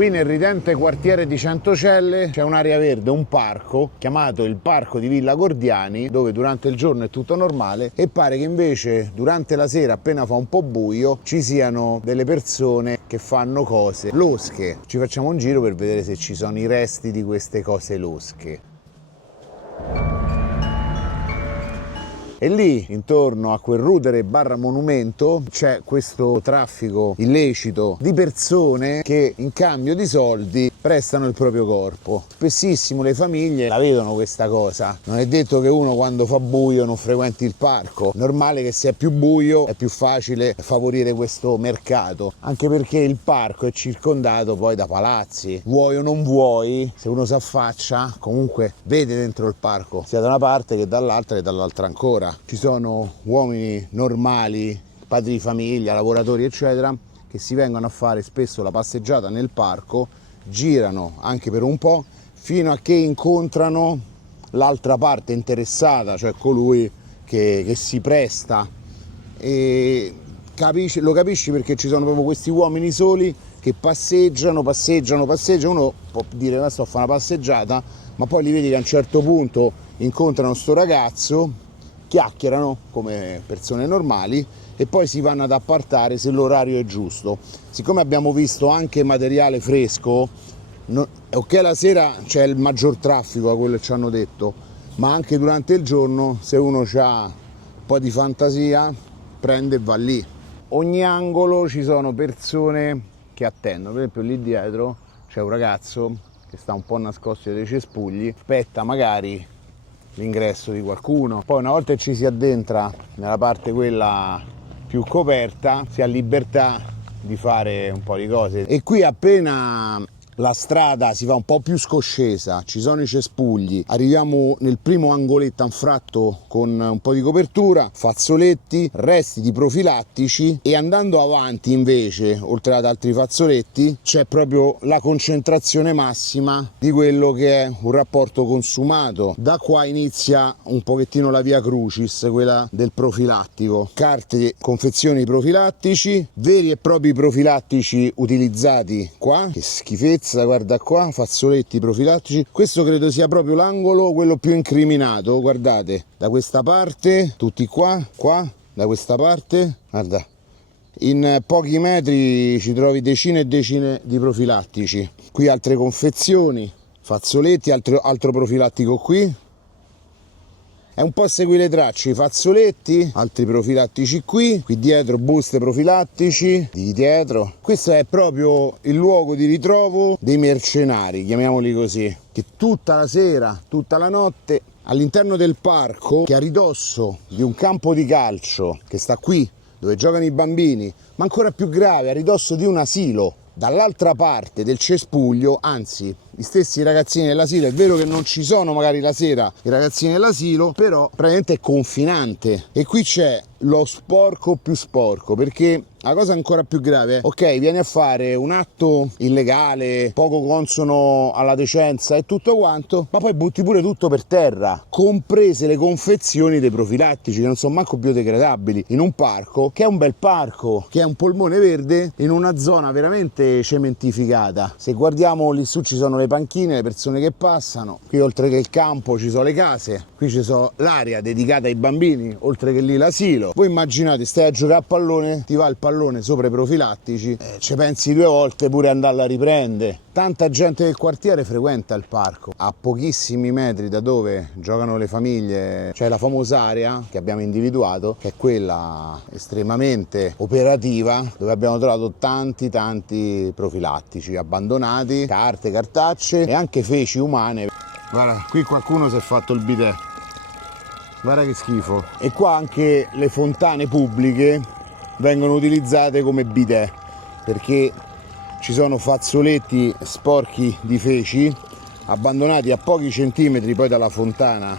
Qui nel ridente quartiere di Centocelle c'è un'area verde, un parco chiamato il Parco di Villa Gordiani, dove durante il giorno è tutto normale e pare che invece durante la sera, appena fa un po' buio, ci siano delle persone che fanno cose losche. Ci facciamo un giro per vedere se ci sono i resti di queste cose losche. E lì, intorno a quel rudere barra monumento, c'è questo traffico illecito di persone che in cambio di soldi prestano il proprio corpo. Spessissimo le famiglie la vedono questa cosa. Non è detto che uno quando fa buio non frequenti il parco. Normale che se è più buio è più facile favorire questo mercato, anche perché il parco è circondato poi da palazzi. Vuoi o non vuoi, se uno si affaccia, comunque vede dentro il parco, sia da una parte che dall'altra e dall'altra ancora. Ci sono uomini normali, padri di famiglia, lavoratori eccetera, che si vengono a fare spesso la passeggiata nel parco, girano anche per un po' fino a che incontrano l'altra parte interessata, cioè colui che si presta, e lo capisci perché ci sono proprio questi uomini soli che passeggiano. Uno può dire ma sto a fare una passeggiata, ma poi li vedi che a un certo punto incontrano sto ragazzo, chiacchierano come persone normali e poi si vanno ad appartare se l'orario è giusto. Siccome abbiamo visto anche materiale fresco, ok, la sera c'è il maggior traffico, a quello che ci hanno detto, ma anche durante il giorno, se uno ha un po' di fantasia, prende e va lì. Ogni angolo ci sono persone che attendono. Per esempio lì dietro c'è un ragazzo che sta un po' nascosto dai cespugli, aspetta magari l'ingresso di qualcuno. Poi una volta che ci si addentra nella parte quella più coperta, si ha libertà di fare un po' di cose. E qui appena la strada si fa un po' più scoscesa, ci sono i cespugli, arriviamo nel primo angoletto anfratto con un po' di copertura, fazzoletti, resti di profilattici, e andando avanti invece, oltre ad altri fazzoletti, c'è proprio la concentrazione massima di quello che è un rapporto consumato. Da qua inizia un pochettino la via crucis, quella del profilattico. Carte, confezioni profilattici, veri e propri profilattici utilizzati qua, che schifezza. Guarda qua, fazzoletti profilattici. Questo credo sia proprio l'angolo quello più incriminato. Guardate, da questa parte, tutti qua, da questa parte, guarda, in pochi metri ci trovi decine e decine di profilattici. Qui altre confezioni, fazzoletti, altro profilattico qui. È un po' seguire le tracce, i fazzoletti, altri profilattici qui dietro buste profilattici, di dietro. Questo è proprio il luogo di ritrovo dei mercenari, chiamiamoli così, che tutta la sera, tutta la notte, all'interno del parco, che a ridosso di un campo di calcio, che sta qui, dove giocano i bambini, ma ancora più grave, a ridosso di un asilo, dall'altra parte del cespuglio, anzi, gli stessi ragazzini dell'asilo, è vero che non ci sono magari la sera i ragazzini dell'asilo, però praticamente è confinante. E qui c'è lo sporco più sporco, perché la cosa ancora più grave è, ok, vieni a fare un atto illegale, poco consono alla decenza e tutto quanto, ma poi butti pure tutto per terra, comprese le confezioni dei profilattici, che non sono manco biodegradabili, in un parco, che è un bel parco, che è un polmone verde, in una zona veramente cementificata. Se guardiamo lì su ci sono le panchine, le persone che passano, qui oltre che il campo ci sono le case, qui ci sono l'area dedicata ai bambini, oltre che lì l'asilo. Voi immaginate, stai a giocare a pallone, ti va il pallone sopra i profilattici, ci pensi due volte pure andarla a riprendere. Tanta gente del quartiere frequenta il parco. A pochissimi metri da dove giocano le famiglie c'è la famosa area che abbiamo individuato, che è quella estremamente operativa, dove abbiamo trovato tanti profilattici abbandonati, carte, cartacce e anche feci umane. Guarda, qui qualcuno si è fatto il bidet. Guarda che schifo. E qua anche le fontane pubbliche vengono utilizzate come bidet, perché ci sono fazzoletti sporchi di feci abbandonati a pochi centimetri poi dalla fontana.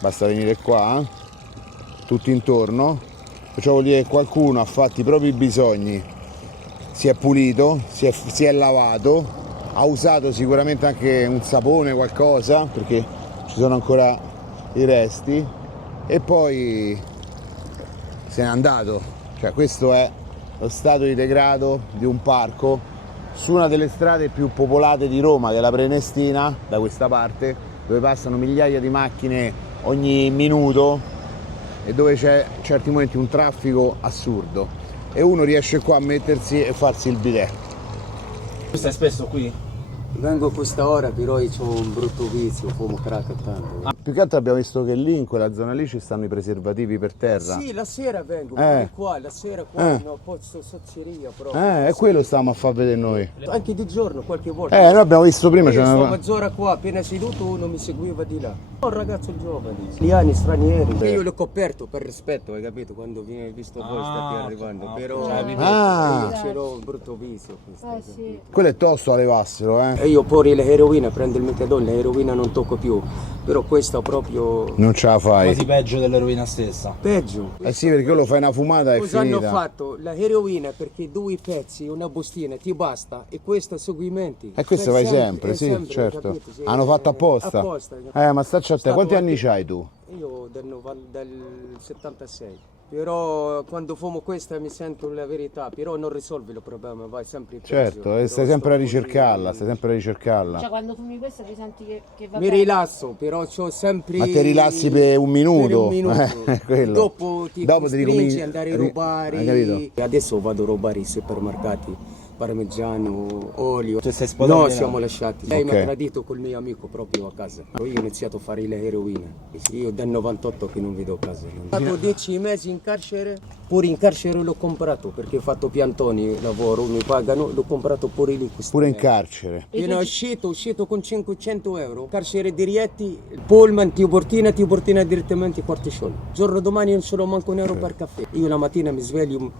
Basta venire qua, tutto intorno. Ciò vuol dire che qualcuno ha fatto i propri bisogni, si è pulito, si è lavato, ha usato sicuramente anche un sapone, qualcosa, perché ci sono ancora i resti, e poi se n'è andato. Cioè questo è lo stato di degrado di un parco su una delle strade più popolate di Roma, che è la Prenestina, da questa parte, dove passano migliaia di macchine ogni minuto e dove c'è certi momenti un traffico assurdo e uno riesce qua a mettersi e farsi il bidet. Tu stai spesso qui? Vengo a questa ora, però io ho un brutto vizio, fumo crack tanto. Più che altro abbiamo visto che lì in quella zona lì ci stanno i preservativi per terra. Sì, la sera vengo, qua, la sera qua, no, poi sozzeria proprio. È quello stavamo a far vedere noi. Anche di giorno, qualche volta. Noi abbiamo visto prima. Io c'era sto mezz'ora qua, appena seduto uno mi seguiva di là. Un ragazzo giovane, italiani, stranieri. Io l'ho coperto per rispetto, hai capito? Quando viene visto voi state arrivando. Però io ce l'ho un brutto vizio. Sì. Quello è tosto a levarselo, E io poi l'eroina, prendo il metadone, l'eroina non tocco più. Però questa proprio... Non ce la fai. Quasi peggio dell'eroina stessa. Peggio. Sì, perché lo fai una fumata e Cosa finita. hanno fatto? La eroina perché 2 pezzi, una bustina, ti basta e questo seguimenti. E questo Per vai sempre, sì, sempre, certo. capito? Sì, Hanno fatto apposta. Apposta. Ma stacci a te, Stato quanti anni anche- c'hai tu? Io dal 76. Però quando fumo questa mi sento la verità, però non risolvi il problema, vai sempre peggio. Certo, Però e stai sempre a sto così- ricercarla, stai sempre a ricercarla. Cioè quando fumi questa ti senti che va Mi bene. rilasso, però c'ho sempre... Ma ti rilassi per un minuto? Per un minuto. Quello. Dopo ti ricominci costringi ad andare a rubare. Hai capito? Adesso vado a rubare i supermercati, parmigiano, olio. Tu sei sposato? No, siamo lasciati. Lei Ok. mi ha tradito col mio amico proprio a casa. Io ho iniziato a fare l'eroina. Io dal 98 che non vedo casa. Ho stato 10 mesi in carcere, pure in carcere l'ho comprato perché ho fatto piantoni, lavoro, mi pagano, l'ho comprato pure lì. Pure in carcere. Appena uscito con 500 euro, carcere di Rieti, Pullman, Tiburtina direttamente a Cortiscione. Giorno domani non ce l'ho manco un euro per caffè. Io la mattina mi sveglio,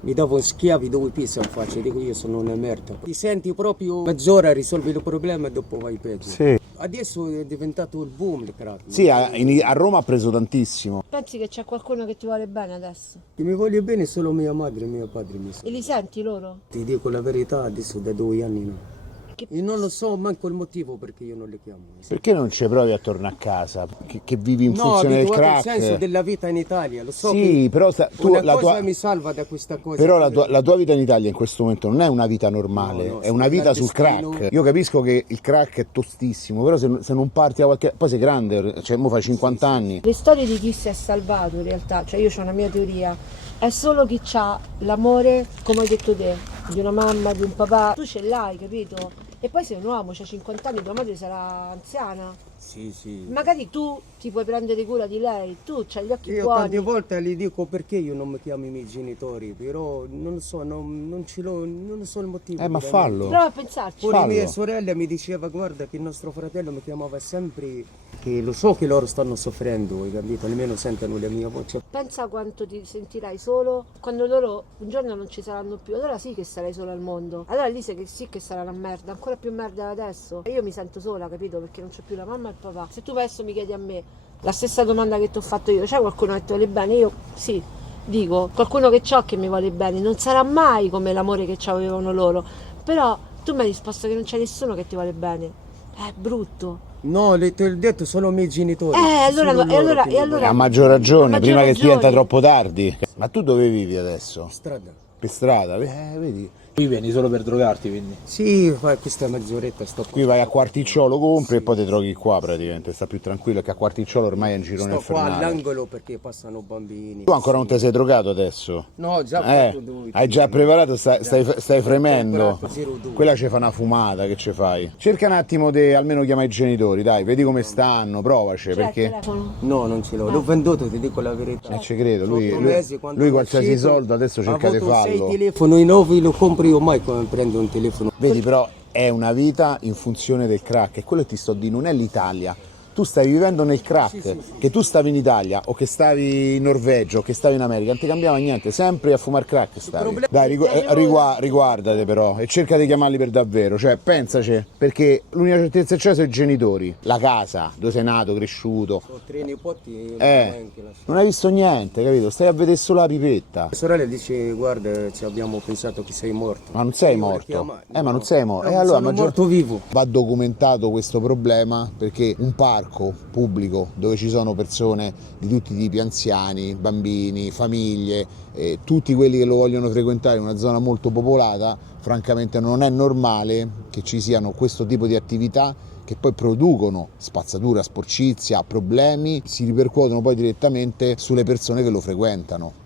mi davo schiavi 2 pizze in faccia, dico io sono una merda. Ti senti proprio mezz'ora, risolvi il problema e dopo vai peggio. Sì. Adesso è diventato il boom il crack. Sì, a Roma ha preso tantissimo. Pensi che c'è qualcuno che ti vuole bene adesso? Che mi voglio bene solo mia madre e mio padre. E li senti loro? Ti dico la verità, adesso da 2 anni no. Che- Io non lo so manco il motivo perché io non le chiamo. Perché non ci provi a tornare a casa? Che vivi in No, funzione del abituato al crack? senso della vita in Italia, lo so Sì, che però tu, una la cosa tua... mi salva da questa cosa. Però la tua vita in Italia in questo momento non è una vita normale, No, è una vita sul clandestino. crack. Io capisco che il crack è tostissimo, però se non parti da qualche... Poi sei grande, cioè mo fai 50 anni. Le storie di chi si è salvato in realtà, cioè io ho una mia teoria, è solo chi ha l'amore, come hai detto te, di una mamma, di un papà. Tu ce l'hai, capito? E poi sei un uomo, c'hai 50 anni, tua madre sarà anziana. Sì, sì. Magari tu ti puoi prendere cura di lei, tu c'hai gli occhi Io buoni. tante volte gli dico perché io non mi chiamo i miei genitori, però non so, non so il motivo. Ma veramente. fallo. Prova a pensarci. Pure Fallo. mia sorella mi diceva guarda che il nostro fratello mi chiamava sempre, che lo so che loro stanno soffrendo, hai capito? Almeno sentono la mia voce. Pensa quanto ti sentirai solo quando loro un giorno non ci saranno più, allora sì che sarai solo al mondo. Allora lì sì che sarà una merda, ancora più merda adesso. E io mi sento sola, capito? Perché non c'è più la mamma e il papà. Se tu adesso mi chiedi a me la stessa domanda che ti ho fatto io, c'è qualcuno che ti vuole bene? Io sì, dico, qualcuno che c'ho che mi vuole bene, non sarà mai come l'amore che avevano loro. Però tu mi hai risposto che non c'è nessuno che ti vuole bene. È brutto. No, te l'ho detto, sono i miei genitori. allora- Sono e loro allora- che mi e allora- A vogliono. maggior ragione, A maggior prima che ragione. diventa troppo tardi. Ma tu dove vivi adesso? Strada. Per strada? Vedi? Qui vieni solo per drogarti, quindi. Sì, fa questa mezz'oretta sto qua. Qui vai a Quarticciolo, compri e poi ti droghi qua praticamente, sta più tranquillo che a Quarticciolo ormai è un girone Sto qua infernale. all'angolo perché passano bambini. Tu ancora non ti sei drogato adesso? No, già fatto due. Hai già preparato, stai fremendo. preparato, 0-2. Quella ci fa una fumata, che ci fai? Cerca un attimo di almeno chiamare i genitori, dai, vedi come stanno, provaci, C'è il perché... telefono? No, non ce l'ho. L'ho venduto, ti dico la verità. Ci credo, lui, 8 lui- mesi, quando lui è qualsiasi uscito, soldo adesso cerca ha di avuto farlo. 6 telefoni nuovi, lo compro io mai come prendo un telefono. Vedi, però è una vita in funzione del crack, e quello che ti sto di non è l'Italia. Tu stai vivendo nel crack, che tu stavi in Italia o che stavi in Norvegia o che stavi in America, non ti cambiava niente, sempre a fumare crack stavi. Dai, riguardate però e cerca di chiamarli per davvero, cioè pensaci, perché l'unica certezza che c'è sono i genitori, la casa, dove sei nato, cresciuto. Ho 3 nipoti e io non ho neanche lasciato. Non hai visto niente, capito? Stai a vedere solo la pipetta. Mia sorella dice guarda ci abbiamo pensato che sei morto. Ma non sei Io la morto. chiamo- Ma no. non sei morto. No, Allora, sono morto vivo. va documentato questo problema, perché un parco pubblico dove ci sono persone di tutti i tipi, anziani, bambini, famiglie, tutti quelli che lo vogliono frequentare in una zona molto popolata, francamente non è normale che ci siano questo tipo di attività che poi producono spazzatura, sporcizia, problemi, si ripercuotono poi direttamente sulle persone che lo frequentano.